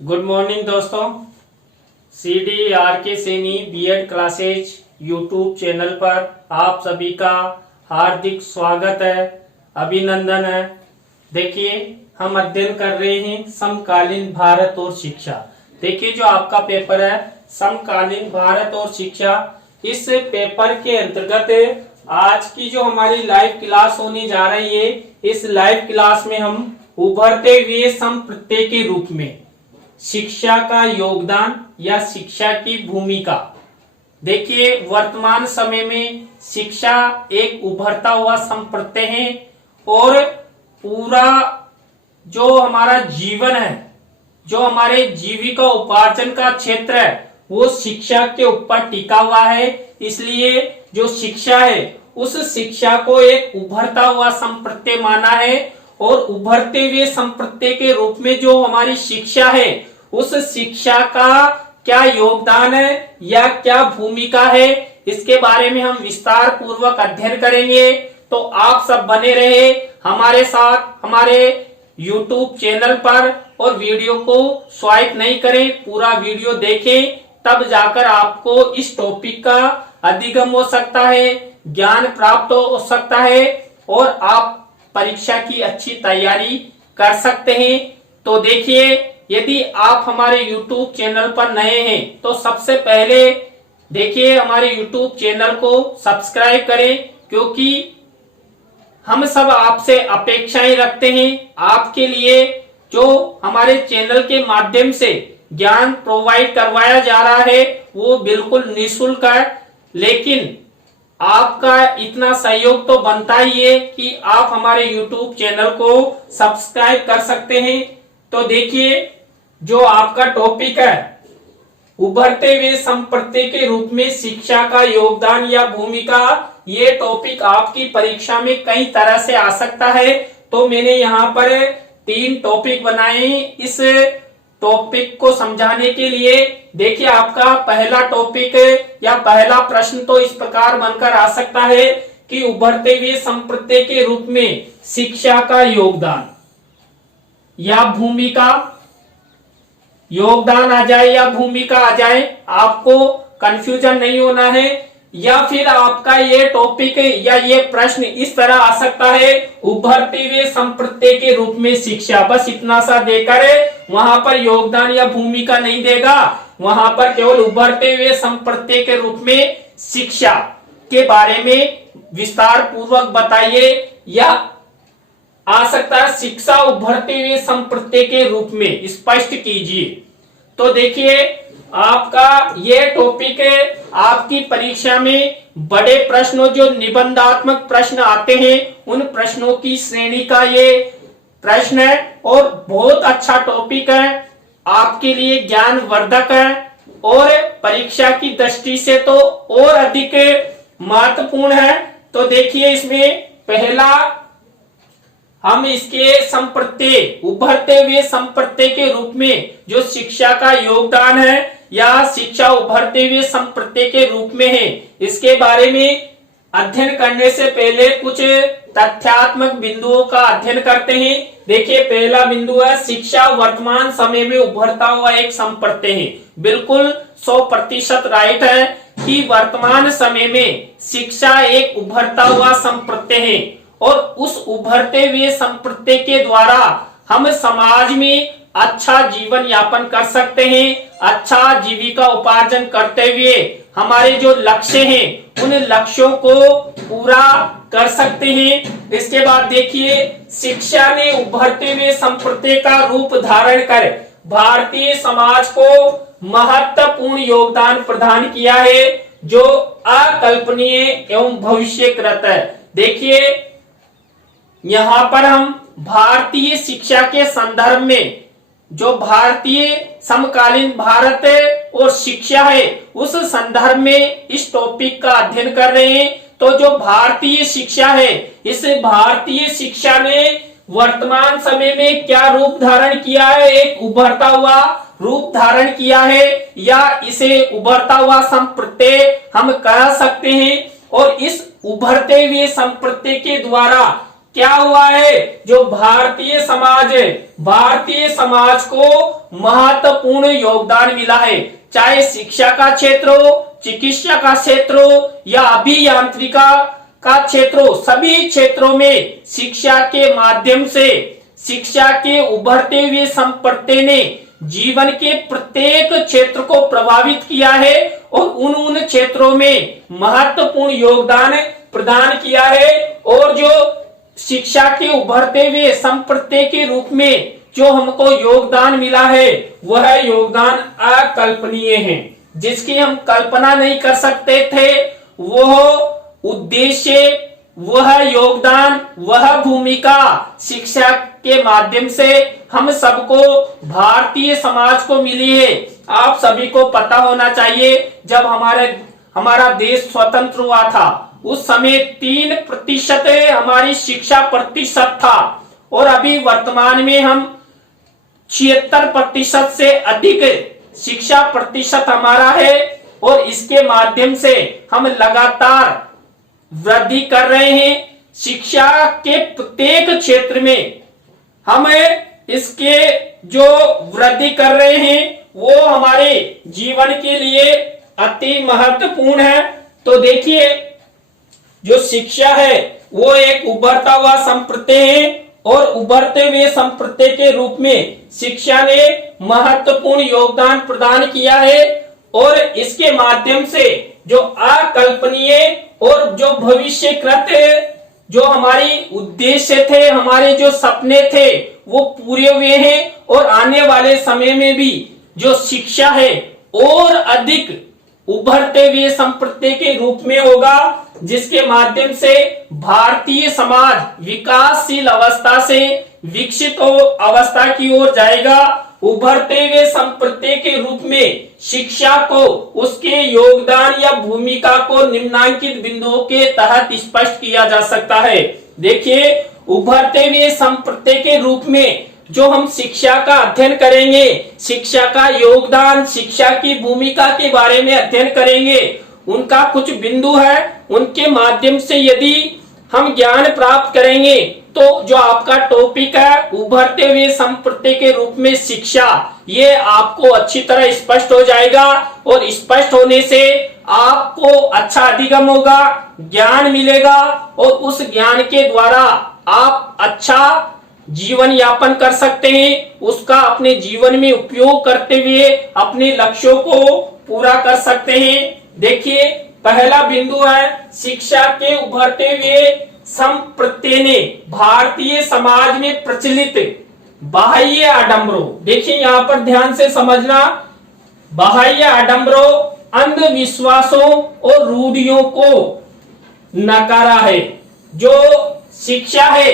Good morning दोस्तों। CDRK Saini BEd classes YouTube channel पर आप सभी का हार्दिक स्वागत है, अभिनंदन है। देखिए, हम अध्ययन कर रहे हैं समकालीन भारत और शिक्षा। देखिए, जो आपका पेपर है समकालीन भारत और शिक्षा, इस पेपर के अंतर्गत आज की जो हमारी लाइव क्लास होने जा रही है, इस लाइव क्लास में हम उभरते हुए संप्रत्यय के रूप में शिक्षा का योगदान या शिक्षा की भूमिका। देखिए, वर्तमान समय में शिक्षा एक उभरता हुआ संप्रत्यय है और पूरा जो हमारा जीवन है, जो हमारे जीविका उपार्जन का क्षेत्र है, वो शिक्षा के ऊपर टिका हुआ है। इसलिए जो शिक्षा है उस शिक्षा को एक उभरता हुआ संप्रत्यय माना है और उभरते हुए संप्रत्यय के रूप में जो हमारी शिक्षा है, उस शिक्षा का क्या योगदान है या क्या भूमिका है, इसके बारे में हम विस्तार पूर्वक अध्ययन करेंगे। तो आप सब बने रहे हमारे साथ हमारे YouTube चैनल पर और वीडियो को स्वाइप नहीं करें, पूरा वीडियो देखें, तब जाकर आपको इस टॉपिक का अधिगम हो सकता है, ज्ञान प्राप्त हो सकता है और आप परीक्षा की अच्छी तैयारी कर सकते हैं। तो देखिए, यदि आप हमारे YouTube चैनल पर नए हैं तो सबसे पहले देखिए हमारे YouTube चैनल को सब्सक्राइब करें, क्योंकि हम सब आपसे अपेक्षाएं रखते हैं। आपके लिए जो हमारे चैनल के माध्यम से ज्ञान प्रोवाइड करवाया जा रहा है वो बिल्कुल निःशुल्क है, लेकिन आपका इतना सहयोग तो बनता ही है कि आप हमारे YouTube चैनल को सब्सक्राइब कर सकते हैं। तो देखिए, जो आपका टॉपिक है उभरते हुए संप्रत्यय के रूप में शिक्षा का योगदान या भूमिका, ये टॉपिक आपकी परीक्षा में कई तरह से आ सकता है। तो मैंने यहाँ पर 3 टॉपिक बनाए हैं इस टॉपिक को समझाने के लिए। देखिए, आपका पहला टॉपिक या पहला प्रश्न तो इस प्रकार बनकर आ सकता है कि उभरते हुए संप्रत्यय के रूप में शिक्षा का योगदान या भूमिका, योगदान आ जाए या भूमिका आ जाए, आपको कंफ्यूजन नहीं होना है। या फिर आपका ये टॉपिक या ये प्रश्न इस तरह आ सकता है, उभरते हुए संप्रत्यय के रूप में शिक्षा, बस इतना सा देकर वहां पर योगदान या भूमिका नहीं देगा, वहां पर केवल उभरते हुए संप्रत्यय के रूप में शिक्षा के बारे में विस्तार पूर्वक बताइए। या आ सकता है शिक्षा उभरते हुए संप्रत्यय के रूप में स्पष्ट कीजिए। तो देखिए, आपका ये टॉपिक आपकी परीक्षा में बड़े प्रश्नों, जो निबंधात्मक प्रश्न आते हैं, उन प्रश्नों की श्रेणी का ये प्रश्न है और बहुत अच्छा टॉपिक है, आपके लिए ज्ञानवर्धक है और परीक्षा की दृष्टि से तो और अधिक महत्वपूर्ण है। तो देखिए, इसमें पहला हम इसके संप्रत्यय, उभरते हुए संप्रत्यय के रूप में जो शिक्षा का योगदान है या शिक्षा उभरते हुए संप्रत्यय के रूप में है, इसके बारे में अध्ययन करने से पहले कुछ तथ्यात्मक बिंदुओं का अध्ययन करते हैं। देखिए, पहला बिंदु है शिक्षा वर्तमान समय में उभरता हुआ एक संप्रत्यय है। बिल्कुल 100% राइट है कि वर्तमान समय में शिक्षा एक उभरता हुआ संप्रत्यय है और उस उभरते हुए संप्रत्यय के द्वारा हम समाज में अच्छा जीवन यापन कर सकते हैं, अच्छा जीविका उपार्जन करते हुए हमारे जो लक्ष्य हैं उन लक्ष्यों को पूरा कर सकते हैं। इसके बाद देखिए, शिक्षा ने उभरते हुए संप्रत्यय का रूप धारण कर भारतीय समाज को महत्वपूर्ण योगदान प्रदान किया है, जो अकल्पनीय एवं भविष्यकृत है। देखिए, यहाँ पर हम भारतीय शिक्षा के संदर्भ में जो भारतीय समकालीन भारत और शिक्षा है, उस संदर्भ में इस टॉपिक का अध्ययन कर रहे हैं। तो जो भारतीय शिक्षा है, इस भारतीय शिक्षा ने वर्तमान समय में क्या रूप धारण किया है, एक उभरता हुआ रूप धारण किया है, या इसे उभरता हुआ संप्रत्यय हम कह सकते हैं। और इस उभरते हुए संप्रत्यय के द्वारा क्या हुआ है, जो भारतीय समाज है, भारतीय समाज को महत्वपूर्ण योगदान मिला है, चाहे शिक्षा का क्षेत्र हो, चिकित्सा का क्षेत्र हो या अभियांत्रिका का क्षेत्र हो, सभी क्षेत्रों में शिक्षा के माध्यम से, शिक्षा के उभरते हुए संप्रदाय ने जीवन के प्रत्येक क्षेत्र को प्रभावित किया है और उन क्षेत्रों में महत्वपूर्ण योगदान प्रदान किया है। और जो शिक्षा के उभरते हुए संप्रदाय के रूप में जो हमको योगदान मिला है, वह योगदान अकल्पनीय है, जिसकी हम कल्पना नहीं कर सकते थे। वह उद्देश्य, वह योगदान, वह भूमिका शिक्षा के माध्यम से हम सबको, भारतीय समाज को मिली है। आप सभी को पता होना चाहिए, जब हमारा देश स्वतंत्र हुआ था, उस समय 3% हमारी शिक्षा प्रतिशत था और अभी वर्तमान में हम 76% से अधिक शिक्षा प्रतिशत हमारा है और इसके माध्यम से हम लगातार वृद्धि कर रहे हैं। शिक्षा के प्रत्येक क्षेत्र में हम इसके जो वृद्धि कर रहे हैं वो हमारे जीवन के लिए अति महत्वपूर्ण है। तो देखिए, जो शिक्षा है वो एक उभरता हुआ संप्रदाय है और उभरते हुए संप्रदाय के रूप में शिक्षा ने महत्वपूर्ण योगदान प्रदान किया है और इसके माध्यम से जो अकल्पनीय और जो भविष्यकृत जो हमारी उद्देश्य थे, हमारे जो सपने थे, वो पूरे हुए हैं और आने वाले समय में भी जो शिक्षा है और अधिक उभरते हुए संप्रदाय के रूप में होगा, जिसके माध्यम से भारतीय समाज विकासशील अवस्था से विकसित अवस्था की ओर जाएगा। उभरते हुए संप्रदाय के रूप में शिक्षा को, उसके योगदान या भूमिका को निम्नांकित बिंदुओं के तहत स्पष्ट किया जा सकता है। देखिए, उभरते हुए संप्रदाय के रूप में जो हम शिक्षा का अध्ययन करेंगे, शिक्षा का योगदान, शिक्षा की भूमिका के बारे में अध्ययन करेंगे, उनका कुछ बिंदु है, उनके माध्यम से यदि हम ज्ञान प्राप्त करेंगे तो जो आपका टॉपिक है उभरते हुए संप्रदाय के रूप में शिक्षा, ये आपको अच्छी तरह स्पष्ट हो जाएगा और स्पष्ट होने से आपको अच्छा अधिगम होगा, ज्ञान मिलेगा और उस ज्ञान के द्वारा आप अच्छा जीवन यापन कर सकते हैं, उसका अपने जीवन में उपयोग करते हुए अपने लक्ष्यों को पूरा कर सकते हैं। देखिए, पहला बिंदु है शिक्षा के उभरते हुए संप्रदाय ने भारतीय समाज में प्रचलित बाह्य आडंबरों, देखिए यहाँ पर ध्यान से समझना, बाह्य आडंबरों, अंधविश्वासों और रूढ़ियों को नकारा है। जो शिक्षा है,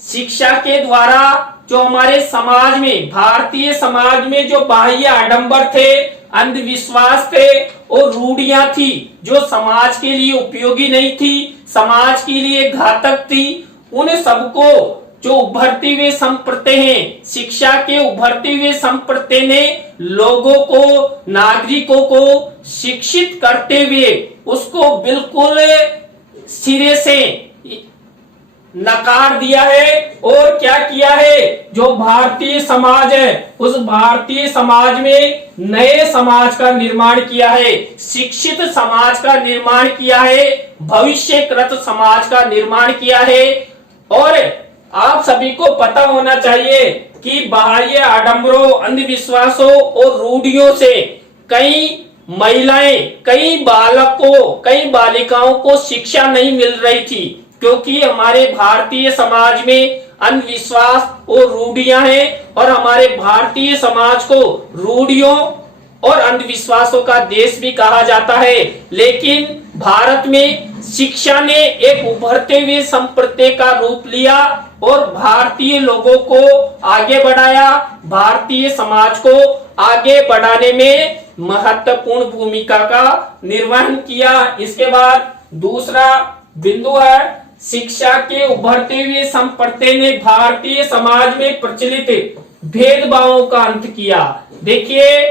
शिक्षा के द्वारा जो हमारे समाज में, भारतीय समाज में जो बाह्य आडंबर थे, अंधविश्वास थे और रूढ़ियां थी जो समाज के लिए उपयोगी नहीं थी, समाज के लिए घातक थी, उन सबको जो उभरते हुए संप्रदाय हैं, शिक्षा के उभरते हुए संप्रदाय ने लोगों को, नागरिकों को शिक्षित करते हुए उसको बिल्कुल सिरे से नकार दिया है और क्या किया है, जो भारतीय समाज है उस भारतीय समाज में नए समाज का निर्माण किया है, शिक्षित समाज का निर्माण किया है, भविष्यकृत समाज का निर्माण किया है। और आप सभी को पता होना चाहिए कि बाह्य आडंबरों, अंधविश्वासों और रूढ़ियों से कई महिलाएं, कई बालकों, कई बालिकाओं को शिक्षा नहीं मिल रही थी, क्योंकि हमारे भारतीय समाज में अंधविश्वास और रूढ़ियां हैं और हमारे भारतीय समाज को रूढ़ियों और अंधविश्वासों का देश भी कहा जाता है। लेकिन भारत में शिक्षा ने एक उभरते हुए संप्रदाय का रूप लिया और भारतीय लोगों को आगे बढ़ाया, भारतीय समाज को आगे बढ़ाने में महत्वपूर्ण भूमिका का निर्वहन किया। इसके बाद दूसरा बिंदु है शिक्षा के उभरते हुए संप्रदाय ने भारतीय समाज में प्रचलित भेदभावों का अंत किया। देखिए,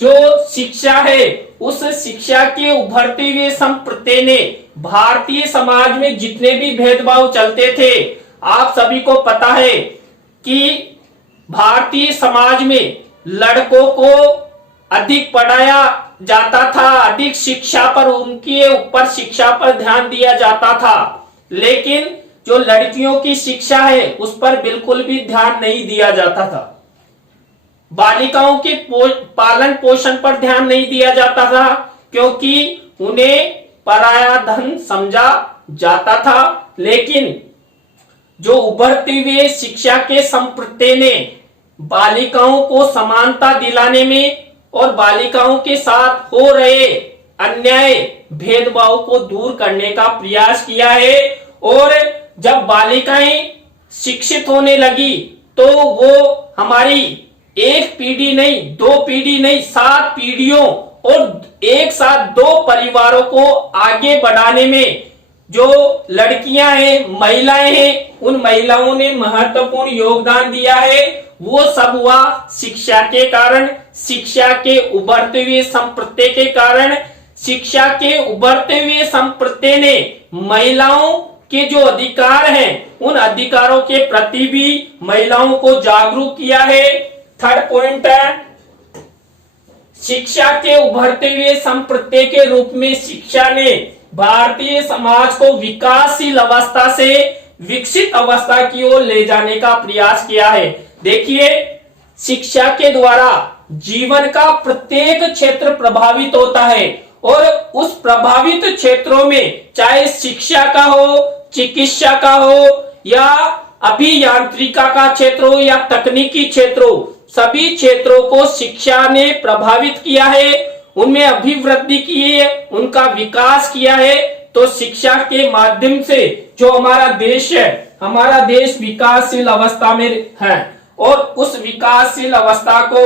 जो शिक्षा है उस शिक्षा के उभरते हुए संप्रदाय ने भारतीय समाज में जितने भी भेदभाव चलते थे, आप सभी को पता है कि भारतीय समाज में लड़कों को अधिक पढ़ाया जाता था, अधिक शिक्षा पर, उनके ऊपर शिक्षा पर ध्यान दिया जाता था, लेकिन जो लड़कियों की शिक्षा है उस पर बिल्कुल भी ध्यान नहीं दिया जाता था। बालिकाओं के पालन पोषण पर ध्यान नहीं दिया जाता था, क्योंकि उन्हें पराया धन समझा जाता था। लेकिन जो उभरते हुए शिक्षा के संप्रदाय ने बालिकाओं को समानता दिलाने में और बालिकाओं के साथ हो रहे अन्याय भेदभाव को दूर करने का प्रयास किया है। और जब बालिकाएं शिक्षित होने लगी तो वो हमारी एक पीढ़ी नहीं, दो पीढ़ी नहीं, 7 पीढ़ियों और एक साथ 2 परिवारों को आगे बढ़ाने में जो लड़कियां हैं, महिलाएं हैं, उन महिलाओं ने महत्वपूर्ण योगदान दिया है। वो सब हुआ शिक्षा के कारण, शिक्षा के उभरते हुए संप्रदाय के कारण। शिक्षा के उभरते हुए संप्रदाय ने महिलाओं के जो अधिकार हैं उन अधिकारों के प्रति भी महिलाओं को जागरूक किया है। थर्ड पॉइंट है, शिक्षा के उभरते हुए संप्रदाय के रूप में शिक्षा ने भारतीय समाज को विकासशील अवस्था से विकसित अवस्था की ओर ले जाने का प्रयास किया है। देखिए, शिक्षा के द्वारा जीवन का प्रत्येक क्षेत्र प्रभावित होता है और उस प्रभावित क्षेत्रों में चाहे शिक्षा का हो, चिकित्सा का हो या अभियांत्रिका का क्षेत्र हो या तकनीकी क्षेत्र हो, सभी क्षेत्रों को शिक्षा ने प्रभावित किया है, उनमें अभिवृद्धि की है, उनका विकास किया है। तो शिक्षा के माध्यम से जो हमारा देश है, हमारा देश विकासशील अवस्था में है और उस विकासशील अवस्था को,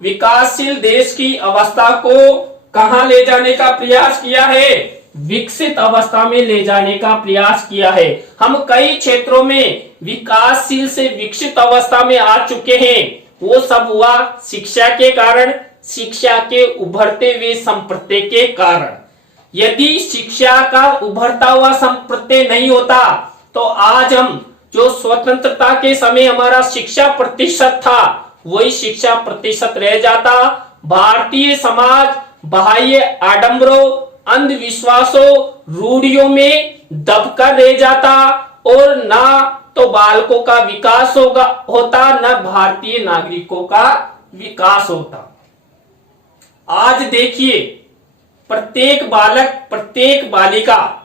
विकासशील देश की अवस्था को कहां ले जाने का प्रयास किया है? विकसित अवस्था में ले जाने का प्रयास किया है। हम कई क्षेत्रों में विकासशील से विकसित अवस्था में आ चुके हैं। वो सब हुआ शिक्षा के कारण, शिक्षा के उभरते हुए संप्रदाय के कारण। यदि शिक्षा का उभरता हुआ संप्रदाय नहीं होता तो आज हम जो स्वतंत्रता के समय हमारा शिक्षा प्रतिशत था वही शिक्षा प्रतिशत रह जाता। भारतीय समाज बाह्य आडंबरों, अंधविश्वासों, रूढ़ियों में दबकर रह जाता और ना तो बालकों का विकास होता, न भारतीय नागरिकों का विकास होता। आज देखिए, प्रत्येक बालक, प्रत्येक बालिका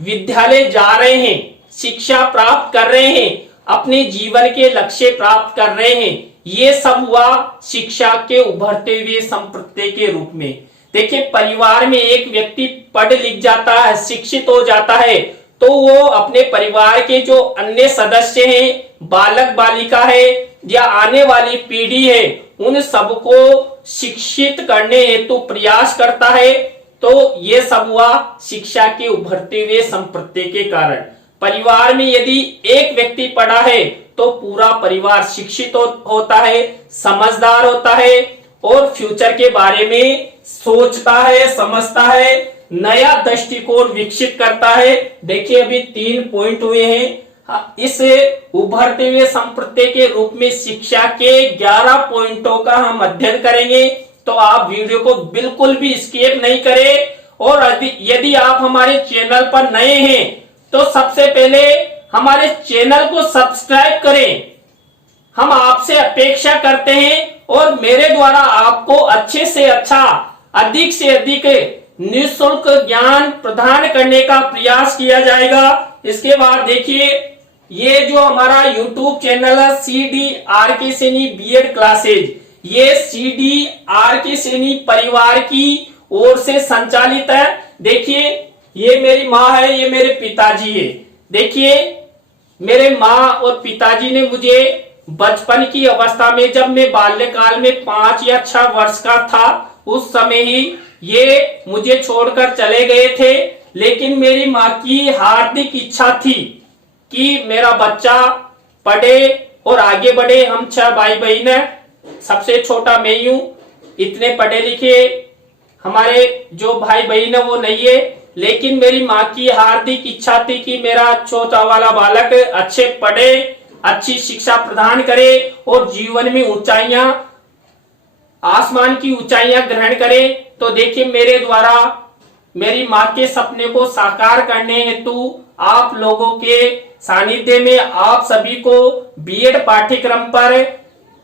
विद्यालय जा रहे हैं, शिक्षा प्राप्त कर रहे हैं, अपने जीवन के लक्ष्य प्राप्त कर रहे हैं। ये सब हुआ शिक्षा के उभरते हुए संप्रदाय के रूप में। देखिए, परिवार में एक व्यक्ति पढ़ लिख जाता है, शिक्षित हो जाता है, तो वो अपने परिवार के जो अन्य सदस्य हैं, बालक बालिका है या आने वाली पीढ़ी है, उन सबको शिक्षित करने हेतु प्रयास करता है। तो ये सब हुआ शिक्षा के उभरते हुए संप्रदाय के कारण। परिवार में यदि एक व्यक्ति पढ़ा है तो पूरा परिवार शिक्षित होता है, समझदार होता है और फ्यूचर के बारे में सोचता है, समझता है, नया दृष्टिकोण विकसित करता है। देखिए, अभी 3 पॉइंट हुए हैं। इस उभरते हुए संप्रदाय के रूप में शिक्षा के 11 पॉइंटों का हम अध्ययन करेंगे, तो आप वीडियो को बिल्कुल भी स्किप नहीं करें। और यदि आप हमारे चैनल पर नए हैं तो सबसे पहले हमारे चैनल को सब्सक्राइब करें। हम आपसे अपेक्षा करते हैं और मेरे द्वारा आपको अच्छे से अच्छा, अधिक से अधिक निःशुल्क ज्ञान प्रदान करने का प्रयास किया जाएगा। इसके बाद देखिए, ये जो हमारा YouTube चैनल है CDRK सैनी बीएड क्लासेज, ये CDRK सैनी परिवार की ओर से संचालित है। देखिए, ये मेरी माँ है, ये मेरे पिताजी है। देखिए, मेरे माँ और पिताजी ने मुझे बचपन की अवस्था में, जब मैं बाल्यकाल में 5 या 6 वर्ष का था, उस समय ही ये मुझे छोड़कर चले गए थे। लेकिन मेरी माँ की हार्दिक इच्छा थी कि मेरा बच्चा पढ़े और आगे बढ़े। हम 6 भाई बहन हैं, सबसे छोटा मैं ही हूँ। इतने पढ़े लिखे हमारे जो भाई बहन है वो नहीं है, लेकिन मेरी माँ की हार्दिक इच्छा थी कि मेरा छोटा वाला बालक अच्छे पढ़े, अच्छी शिक्षा प्रदान करे और जीवन में ऊंचाइयां, आसमान की ऊंचाइयां ग्रहण करे। तो देखिए मेरे द्वारा मेरी माँ के सपने को साकार करने हेतु आप लोगों के सानिध्य में आप सभी को बीएड पाठ्यक्रम पर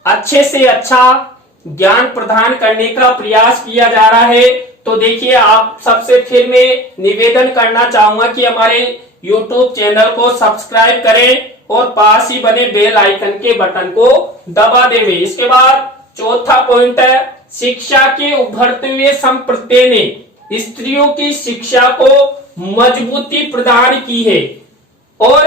अच्छे से अच्छा ज्ञान प्रदान करने का प्रयास किया जा रहा है। तो देखिए आप सबसे फिर मैं निवेदन करना चाहूंगा कि हमारे YouTube चैनल को सब्सक्राइब करें और पास ही बने बेल आइकन के बटन को दबा देवें। इसके बाद चौथा पॉइंट है, शिक्षा के उभरते हुए संप्रदाय ने स्त्रियों की शिक्षा को मजबूती प्रदान की है और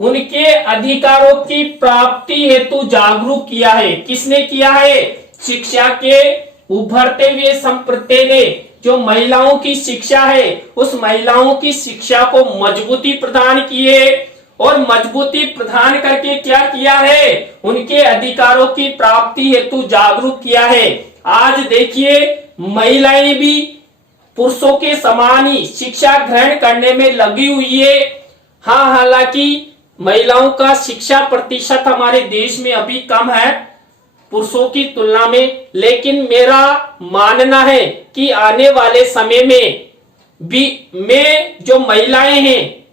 उनके अधिकारों की प्राप्ति हेतु जागरूक किया है। किसने किया है? शिक्षा के उभरते हुए संप्रदाय ने जो महिलाओं की शिक्षा है उस महिलाओं की शिक्षा को मजबूती प्रदान की है और मजबूती प्रदान करके क्या किया है? उनके अधिकारों की प्राप्ति हेतु जागरूक किया है। आज देखिए महिलाएं भी पुरुषों के समान ही शिक्षा ग्रहण करने में लगी हुई है। हाँ, हालांकि महिलाओं का शिक्षा प्रतिशत हमारे देश में अभी कम है पुरुषों की तुलना में, लेकिन मेरा मानना है कि आने वाले समय में भी में जो महिलाएं हैं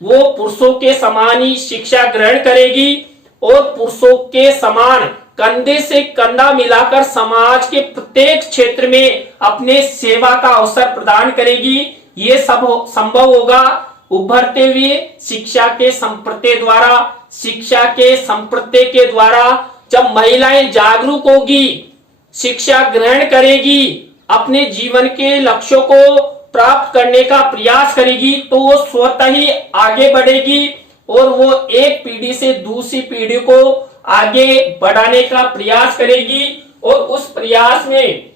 वो पुरुषों के समान ही शिक्षा ग्रहण करेगी और पुरुषों के समान कंधे से कंधा मिलाकर समाज के प्रत्येक क्षेत्र में अपने सेवा का अवसर प्रदान करेगी। ये सब संभव होगा उभरते हुए शिक्षा के संप्रदाय द्वारा। शिक्षा के संप्रदाय के द्वारा जब महिलाएं जागरूक होगी, शिक्षा ग्रहण करेगी, अपने जीवन के लक्ष्यों को प्राप्त करने का प्रयास करेगी तो वो स्वतः ही आगे बढ़ेगी और वो एक पीढ़ी से दूसरी पीढ़ी को आगे बढ़ाने का प्रयास करेगी। और उस प्रयास में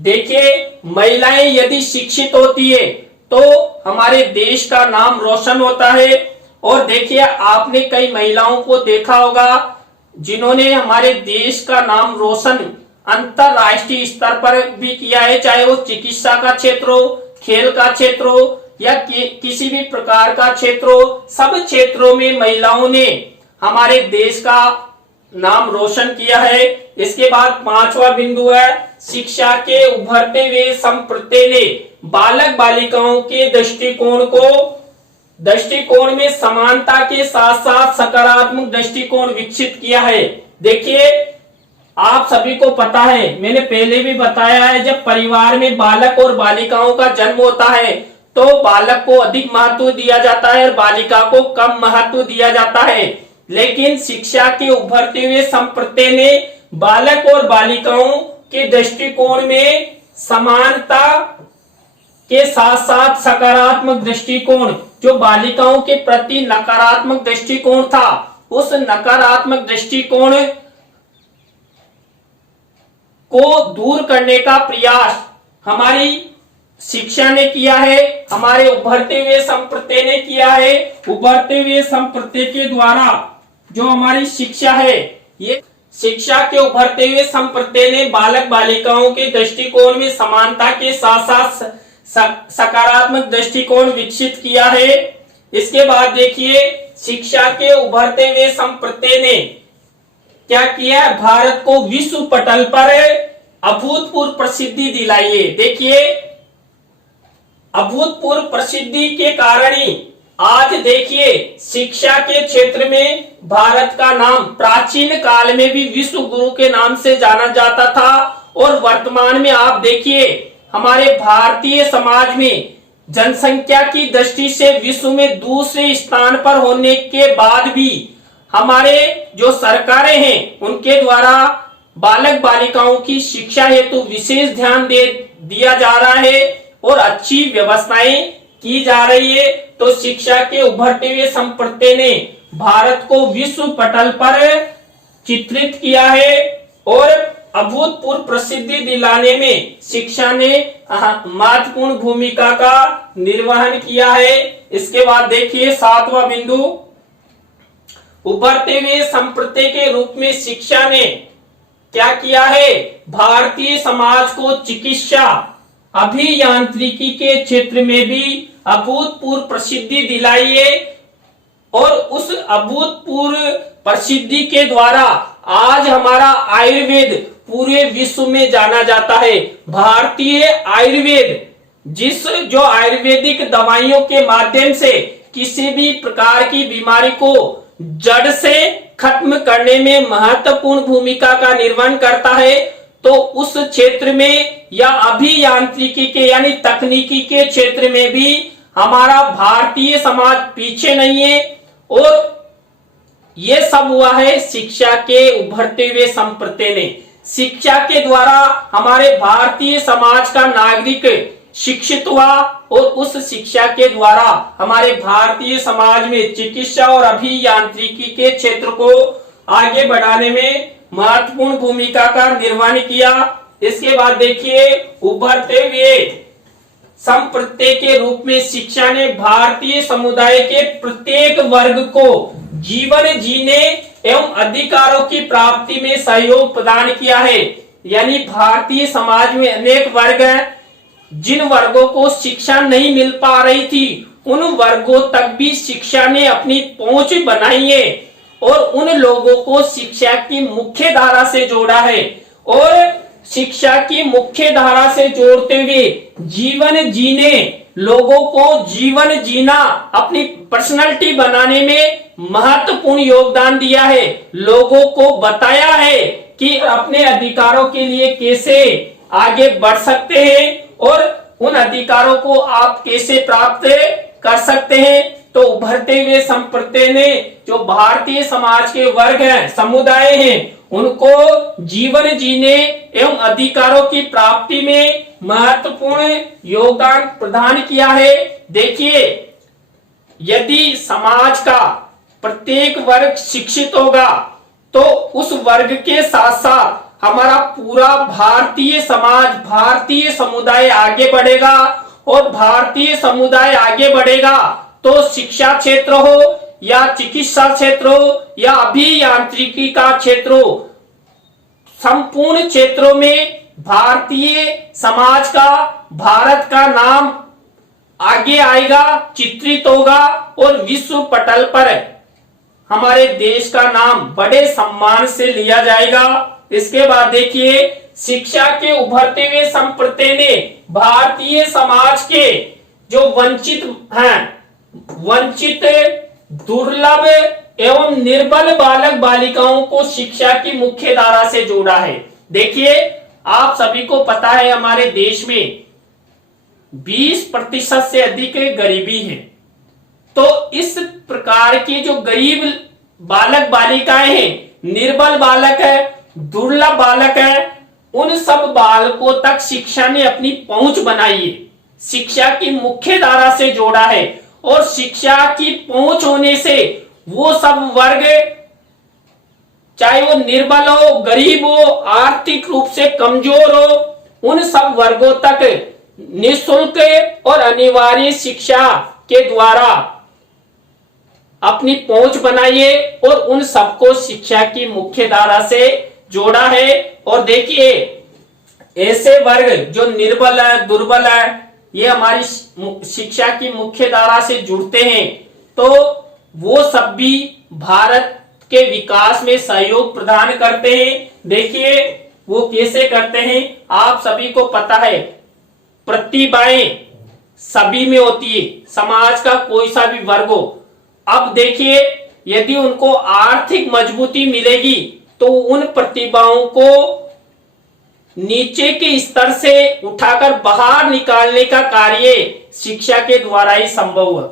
देखिए महिलाएं यदि शिक्षित होती है तो हमारे देश का नाम रोशन होता है। और देखिए आपने कई महिलाओं को देखा होगा जिन्होंने हमारे देश का नाम रोशन अंतरराष्ट्रीय स्तर पर भी किया है, चाहे वो चिकित्सा का क्षेत्र हो, खेल का क्षेत्र हो या किसी भी प्रकार का क्षेत्र हो, सब क्षेत्रों में महिलाओं ने हमारे देश का नाम रोशन किया है। इसके बाद पांचवा बिंदु है, शिक्षा के उभरते हुए संप्रदाय ने बालक बालिकाओं के दृष्टिकोण में समानता के साथ साथ सकारात्मक दृष्टिकोण विकसित किया है। देखिए आप सभी को पता है, मैंने पहले भी बताया है, जब परिवार में बालक और बालिकाओं का जन्म होता है तो बालक को अधिक महत्व दिया जाता है और बालिका को कम महत्व दिया जाता है। लेकिन शिक्षा के उभरते हुए संप्रदाय ने बालक और बालिकाओं के दृष्टिकोण में समानता के साथ साथ सकारात्मक दृष्टिकोण, जो बालिकाओं के प्रति नकारात्मक दृष्टिकोण था, उस नकारात्मक दृष्टिकोण को दूर करने का प्रयास हमारी शिक्षा ने किया है, हमारे उभरते हुए संप्रदाय ने किया है। उभरते हुए संप्रदाय के द्वारा जो हमारी शिक्षा है, ये शिक्षा के उभरते हुए संप्रदाय ने बालक बालिकाओं के दृष्टिकोण में समानता के साथ साथ सकारात्मक दृष्टिकोण विकसित किया है। इसके बाद देखिए शिक्षा के उभरते हुए संप्रदाय ने क्या किया? भारत को विश्व पटल पर अभूतपूर्व प्रसिद्धि दिलाई है। देखिए अभूतपूर्व प्रसिद्धि के कारण ही आज देखिए शिक्षा के क्षेत्र में भारत का नाम प्राचीन काल में भी विश्व गुरु के नाम से जाना जाता था और वर्तमान में आप देखिए हमारे भारतीय समाज में जनसंख्या की दृष्टि से विश्व में दूसरे स्थान पर होने के बाद भी हमारे जो सरकारें हैं उनके द्वारा बालक बालिकाओं की शिक्षा हेतु विशेष ध्यान दिया जा रहा है और अच्छी व्यवस्थाएं की जा रही है। तो शिक्षा के उभरते हुए संप्रदाय ने भारत को विश्व पटल पर चित्रित किया है और अभूतपूर्व प्रसिद्धि दिलाने में शिक्षा ने महत्वपूर्ण भूमिका का निर्वहन किया है। इसके बाद देखिए सातवां बिंदु, उभरते हुए संप्रदाय के रूप में शिक्षा ने क्या किया है? भारतीय समाज को चिकित्सा अभियांत्रिकी के क्षेत्र में भी अभूतपूर्व प्रसिद्धि दिलाई है और उस अभूतपूर्व प्रसिद्धि के द्वारा आज हमारा आयुर्वेद पूरे विश्व में जाना जाता है। भारतीय आयुर्वेद जो आयुर्वेदिक दवाइयों के माध्यम से किसी भी प्रकार की बीमारी को जड़ से खत्म करने में महत्वपूर्ण भूमिका का निर्वहन करता है, तो उस क्षेत्र में या अभियांत्रिकी के यानी तकनीकी के क्षेत्र में भी हमारा भारतीय समाज पीछे नहीं है। और ये सब हुआ है शिक्षा के उभरते हुए संप्रदाय ने। शिक्षा के द्वारा हमारे भारतीय समाज का नागरिक शिक्षित हुआ और उस शिक्षा के द्वारा हमारे भारतीय समाज में चिकित्सा और अभियांत्रिकी के क्षेत्र को आगे बढ़ाने में महत्वपूर्ण भूमिका का निर्वहन किया। इसके बाद देखिए, उभरते हुए संप्रदाय के रूप में शिक्षा ने भारतीय समुदाय के प्रत्येक वर्ग को जीवन जीने एवं अधिकारों की प्राप्ति में सहयोग प्रदान किया है। यानी भारतीय समाज में अनेक वर्ग हैं, जिन वर्गों को शिक्षा नहीं मिल पा रही थी उन वर्गों तक भी शिक्षा ने अपनी पहुंच बनाई है और उन लोगों को शिक्षा की मुख्य धारा से जोड़ा है। और शिक्षा की मुख्य धारा से जोड़ते हुए जीवन जीने, लोगों को जीवन जीना, अपनी पर्सनालिटी बनाने में महत्वपूर्ण योगदान दिया है। लोगों को बताया है कि अपने अधिकारों के लिए कैसे आगे बढ़ सकते हैं और उन अधिकारों को आप कैसे प्राप्त कर सकते हैं। तो उभरते हुए संप्रदाय ने जो भारतीय समाज के वर्ग हैं, समुदाय हैं, उनको जीवन जीने एवं अधिकारों की प्राप्ति में महत्वपूर्ण योगदान प्रदान किया है। देखिए, यदि समाज का प्रत्येक वर्ग शिक्षित होगा तो उस वर्ग के साथ साथ हमारा पूरा भारतीय समाज, भारतीय समुदाय आगे बढ़ेगा और भारतीय समुदाय आगे बढ़ेगा तो शिक्षा क्षेत्र हो या चिकित्सा क्षेत्र हो या अभियांत्रिकी का क्षेत्र हो, संपूर्ण क्षेत्रों में भारतीय समाज का, भारत का नाम आगे आएगा, चित्रित होगा और विश्व पटल पर हमारे देश का नाम बड़े सम्मान से लिया जाएगा। इसके बाद देखिए, शिक्षा के उभरते हुए संप्रदाय ने भारतीय समाज के जो वंचित हैं, वंचित, दुर्लभ एवं निर्बल बालक बालिकाओं को शिक्षा की मुख्य धारा से जोड़ा है। देखिए, आप सभी को पता है हमारे देश में 20% से अधिक गरीबी है। तो इस प्रकार के जो गरीब बालक बालिकाएं हैं, निर्बल बालक है, दुर्लभ बालक है, उन सब बालकों तक शिक्षा ने अपनी पहुंच बनाई है, शिक्षा की मुख्य धारा से जोड़ा है। और शिक्षा की पहुंच होने से वो सब वर्ग, चाहे वो निर्बल हो, गरीब हो, आर्थिक रूप से कमजोर हो, उन सब वर्गों तक निःशुल्क और अनिवार्य शिक्षा के द्वारा अपनी पहुंच बनाइए और उन सबको शिक्षा की मुख्य धारा से जोड़ा है। और देखिए, ऐसे वर्ग जो निर्बल है, दुर्बल है, ये हमारी शिक्षा की मुख्य धारा से जुड़ते हैं तो वो सब भी भारत के विकास में सहयोग प्रदान करते हैं। देखिए, वो कैसे करते हैं, आप सभी को पता है, प्रतिभाएं सभी में होती है, समाज का कोई सा भी वर्ग हो। अब देखिए, यदि उनको आर्थिक मजबूती मिलेगी तो उन प्रतिभाओं को नीचे के स्तर से उठाकर बाहर निकालने का कार्य शिक्षा के द्वारा ही संभव है।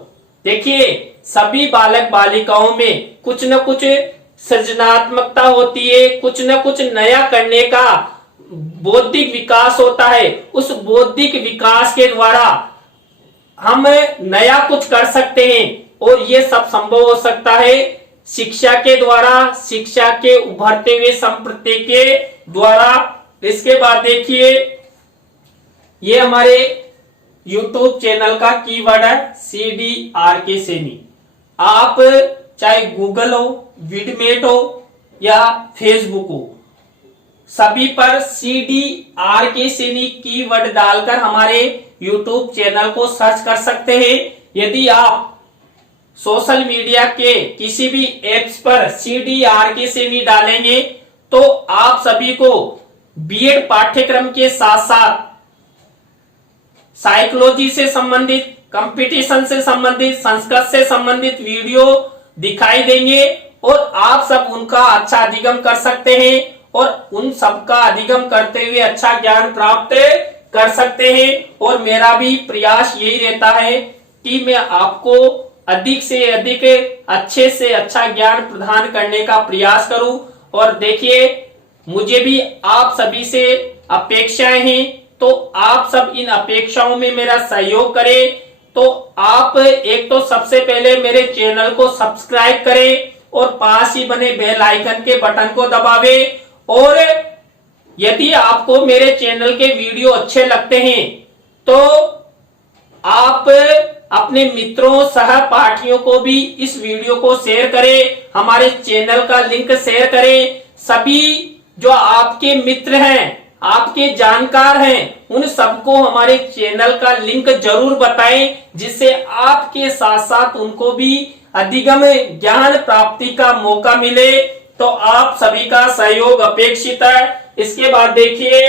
देखिए, सभी बालक बालिकाओं में कुछ न कुछ सृजनात्मकता होती है, कुछ न कुछ नया करने का बौद्धिक विकास होता है। उस बौद्धिक विकास के द्वारा हम नया कुछ कर सकते हैं और ये सब संभव हो सकता है शिक्षा के द्वारा, शिक्षा के उभरते हुए संप्रदाय के द्वारा। इसके बाद देखिए, ये हमारे YouTube चैनल का कीवर्ड है CDRK सैनी। आप चाहे गूगल हो, विडमेट हो या फेसबुक हो, सभी पर CDRK सैनी कीवर्ड डालकर हमारे यूट्यूब चैनल को सर्च कर सकते हैं। यदि आप सोशल मीडिया के किसी भी एप्स पर CDRK से भी डालेंगे तो आप सभी को बीएड पाठ्यक्रम के साथ साथ साइकोलॉजी से संबंधित, कंपटीशन से संबंधित, संस्कृत से संबंधित वीडियो दिखाई देंगे और आप सब उनका अच्छा अधिगम कर सकते हैं और उन सब का अधिगम करते हुए अच्छा ज्ञान प्राप्त कर सकते हैं। और मेरा भी प्रयास यही रहता है कि मैं आपको अधिक से अधिक अच्छे से अच्छा ज्ञान प्रदान करने का प्रयास करूं। और देखिए, मुझे भी आप सभी से अपेक्षाएं हैं, तो आप सब इन अपेक्षाओं में मेरा सहयोग करें। तो आप एक तो सबसे पहले मेरे चैनल को सब्सक्राइब करें और पास ही बने बेल आइकन के बटन को दबावें। और यदि आपको मेरे चैनल के वीडियो अच्छे लगते हैं तो आप अपने मित्रों, सहपाठियों को भी इस वीडियो को शेयर करें, हमारे चैनल का लिंक शेयर करें। सभी जो आपके मित्र हैं, आपके जानकार हैं, उन सबको हमारे चैनल का लिंक जरूर बताएं, जिससे आपके साथ साथ उनको भी अधिगम ज्ञान प्राप्ति का मौका मिले। तो आप सभी का सहयोग अपेक्षित है। इसके बाद देखिए,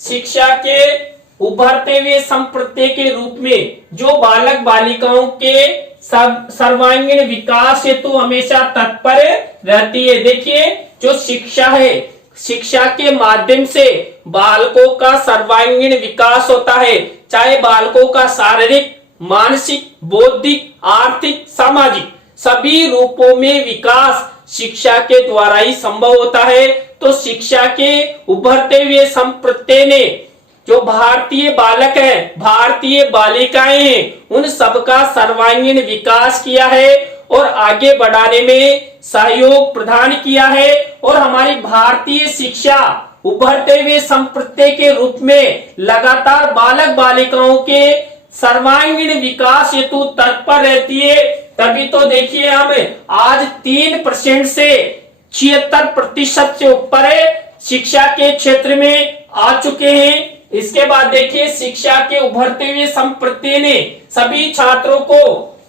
शिक्षा के उभरते हुए संप्रत्यय के रूप में जो बालक बालिकाओं के सर्वांगीण विकास हेतु हमेशा तत्पर रहती है। देखिए, जो शिक्षा है, शिक्षा के माध्यम से बालकों का सर्वांगीण विकास होता है, चाहे बालकों का शारीरिक, मानसिक, बौद्धिक, आर्थिक, सामाजिक सभी रूपों में विकास शिक्षा के द्वारा ही संभव होता है। तो शिक्षा के उभरते हुए संप्रत्यय ने जो भारतीय बालक है, भारतीय बालिकाएं हैं, उन सबका सर्वांगीण विकास किया है और आगे बढ़ाने में सहयोग प्रदान किया है। और हमारी भारतीय शिक्षा उभरते हुए संप्रत्यय के रूप में लगातार बालक बालिकाओं के सर्वांगीण विकास हेतु तत्पर रहती है। तभी तो देखिए, हम आज 3% से 76% से ऊपर शिक्षा के क्षेत्र में आ चुके हैं। इसके बाद देखिए, शिक्षा के उभरते हुए संप्रत्यय ने सभी छात्रों को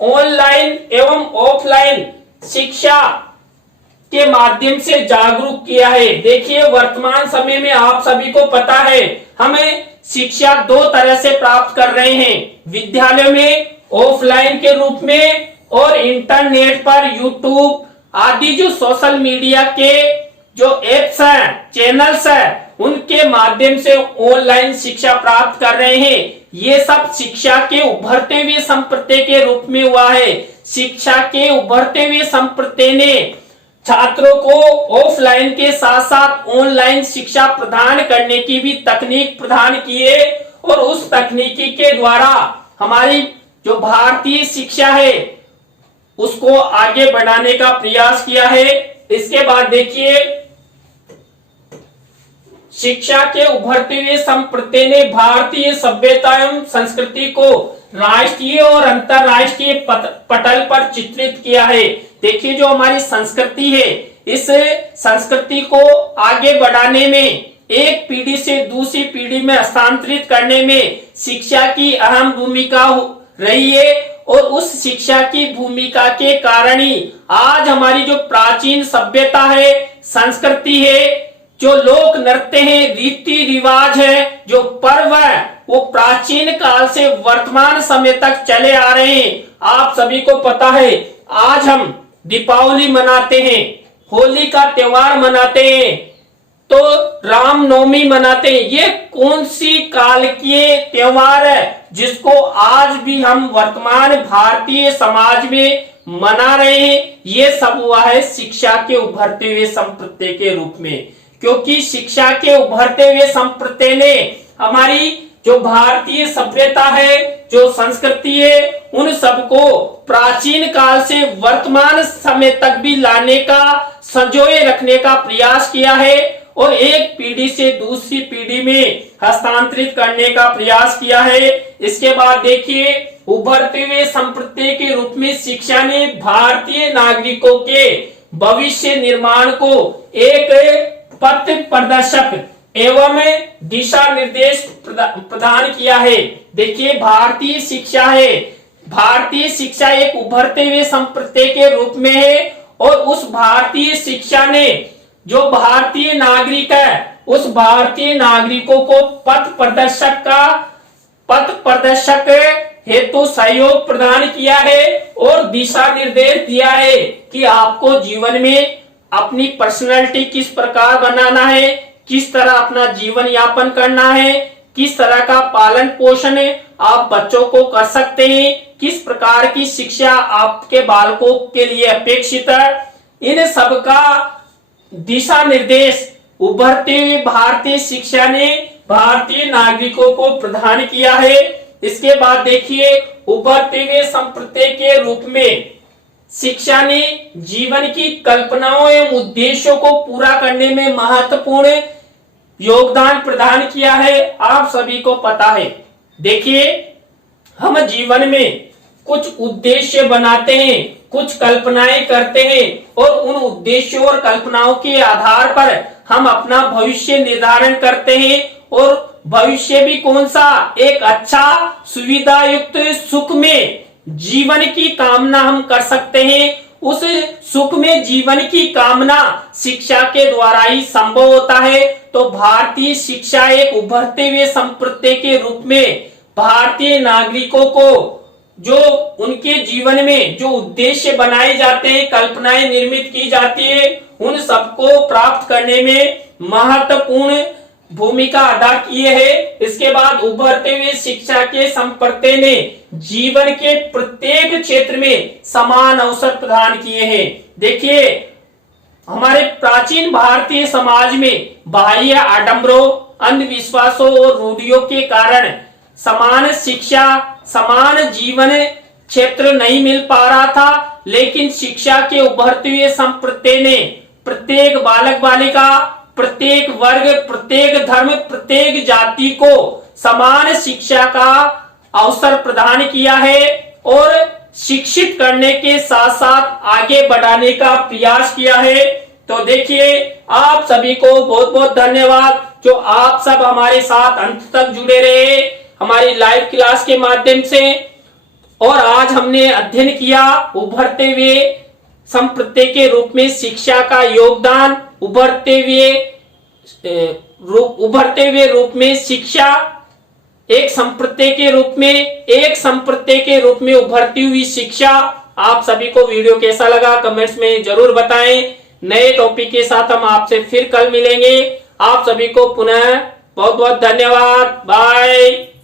ऑनलाइन एवं ऑफलाइन शिक्षा के माध्यम से जागरूक किया है। देखिए, वर्तमान समय में आप सभी को पता है, हमें शिक्षा दो तरह से प्राप्त कर रहे हैं, विद्यालय में ऑफलाइन के रूप में और इंटरनेट पर यूट्यूब आदि जो सोशल मीडिया के जो एप्स हैं, चैनल्स हैं, उनके माध्यम से ऑनलाइन शिक्षा प्राप्त कर रहे हैं। ये सब शिक्षा के उभरते हुए संप्रत्यय के रूप में हुआ है। शिक्षा के उभरते हुए संप्रत्यय ने छात्रों को ऑफलाइन के साथ साथ ऑनलाइन शिक्षा प्रदान करने की भी तकनीक प्रदान की है और उस तकनीकी के द्वारा हमारी जो भारतीय शिक्षा है उसको आगे बढ़ाने का प्रयास किया है। इसके बाद देखिए, शिक्षा के उभरते हुए संप्रत्यय ने भारतीय सभ्यता एवं संस्कृति को राष्ट्रीय और अंतरराष्ट्रीय पटल पर चित्रित किया है। देखिए, जो हमारी संस्कृति है, इस संस्कृति को आगे बढ़ाने में, एक पीढ़ी से दूसरी पीढ़ी में हस्तांतरित करने में शिक्षा की अहम भूमिका रही है और उस शिक्षा की भूमिका के कारण ही आज हमारी जो प्राचीन सभ्यता है, संस्कृति है, जो लोक नृत्य है, रीति रिवाज है, जो पर्व है, वो प्राचीन काल से वर्तमान समय तक चले आ रहे हैं। आप सभी को पता है, आज हम दीपावली मनाते हैं, होली का त्योहार मनाते हैं, तो रामनवमी मनाते हैं। ये कौन सी काल के त्योहार है जिसको आज भी हम वर्तमान भारतीय समाज में मना रहे हैं? ये सब हुआ है शिक्षा के उभरते हुए संप्रत्यय के रूप में, क्योंकि शिक्षा के उभरते हुए संप्रत्यय ने हमारी जो भारतीय सभ्यता है, जो संस्कृति है, उन सबको प्राचीन काल से वर्तमान समय तक भी लाने का, संजोए रखने का प्रयास किया है और एक पीढ़ी से दूसरी पीढ़ी में हस्तांतरित करने का प्रयास किया है। इसके बाद देखिए, उभरते हुए संप्रत्यय के रूप में शिक्षा ने भारतीय नागरिकों के भविष्य निर्माण को एक पथ प्रदर्शक एवं दिशा निर्देश प्रदान किया है। देखिए, भारतीय शिक्षा है, भारतीय शिक्षा एक उभरते हुए संप्रदाय के रूप में है और उस भारतीय शिक्षा ने जो भारतीय नागरिक है उस भारतीय नागरिकों को पथ प्रदर्शक हेतु सहयोग प्रदान किया है और दिशा निर्देश दिया है कि आपको जीवन में अपनी पर्सनैलिटी किस प्रकार बनाना है, किस तरह अपना जीवन यापन करना है, किस तरह का पालन पोषण आप बच्चों को कर सकते हैं, किस प्रकार की शिक्षा आपके बालकों के लिए अपेक्षित है। इन सब का दिशा निर्देश उभरते हुए भारतीय शिक्षा ने भारतीय नागरिकों को प्रदान किया है। इसके बाद देखिए, उभरते हुए संप्रदाय के रूप में शिक्षा ने जीवन की कल्पनाओं एवं उद्देश्यों को पूरा करने में महत्वपूर्ण योगदान प्रदान किया है। आप सभी को पता है, देखिए, हम जीवन में कुछ उद्देश्य बनाते हैं, कुछ कल्पनाएं करते हैं और उन उद्देश्यों और कल्पनाओं के आधार पर हम अपना भविष्य निर्धारण करते हैं और भविष्य भी कौन सा, एक अच्छा सुविधा युक्त सुख में जीवन की कामना हम कर सकते हैं। उस सुख में जीवन की कामना शिक्षा के द्वारा ही संभव होता है। तो भारतीय शिक्षा एक उभरते हुए संप्रदाय के रूप में भारतीय नागरिकों को जो उनके जीवन में जो उद्देश्य बनाए जाते हैं, कल्पनाएं निर्मित की जाती है, उन सबको प्राप्त करने में महत्वपूर्ण भूमिका अदा किए है। इसके बाद उभरते हुए शिक्षा के संप्रदाय ने जीवन के प्रत्येक क्षेत्र में समान अवसर प्रदान किए हैं। देखिए, हमारे प्राचीन भारतीय समाज में बाह्य आडंबरों, अंधविश्वासों और रूढ़ियों के कारण समान शिक्षा, समान जीवन क्षेत्र नहीं मिल पा रहा था, लेकिन शिक्षा के उभरते हुए संप्रदाय ने प्रत्येक बालक बालिका, प्रत्येक वर्ग, प्रत्येक धर्म, प्रत्येक जाति को समान शिक्षा का अवसर प्रदान किया है और शिक्षित करने के साथ साथ आगे बढ़ाने का प्रयास किया है। तो देखिए, आप सभी को बहुत बहुत धन्यवाद जो आप सब हमारे साथ अंत तक जुड़े रहे हमारी लाइव क्लास के माध्यम से। और आज हमने अध्ययन किया उभरते हुए संप्रदाय के रूप में शिक्षा का योगदान, उभरते हुए रूप में शिक्षा एक संप्रदाय के रूप में उभरती हुई शिक्षा। आप सभी को वीडियो कैसा लगा कमेंट्स में जरूर बताएं। नए टॉपिक के साथ हम आपसे फिर कल मिलेंगे। आप सभी को पुनः बहुत बहुत धन्यवाद। बाय।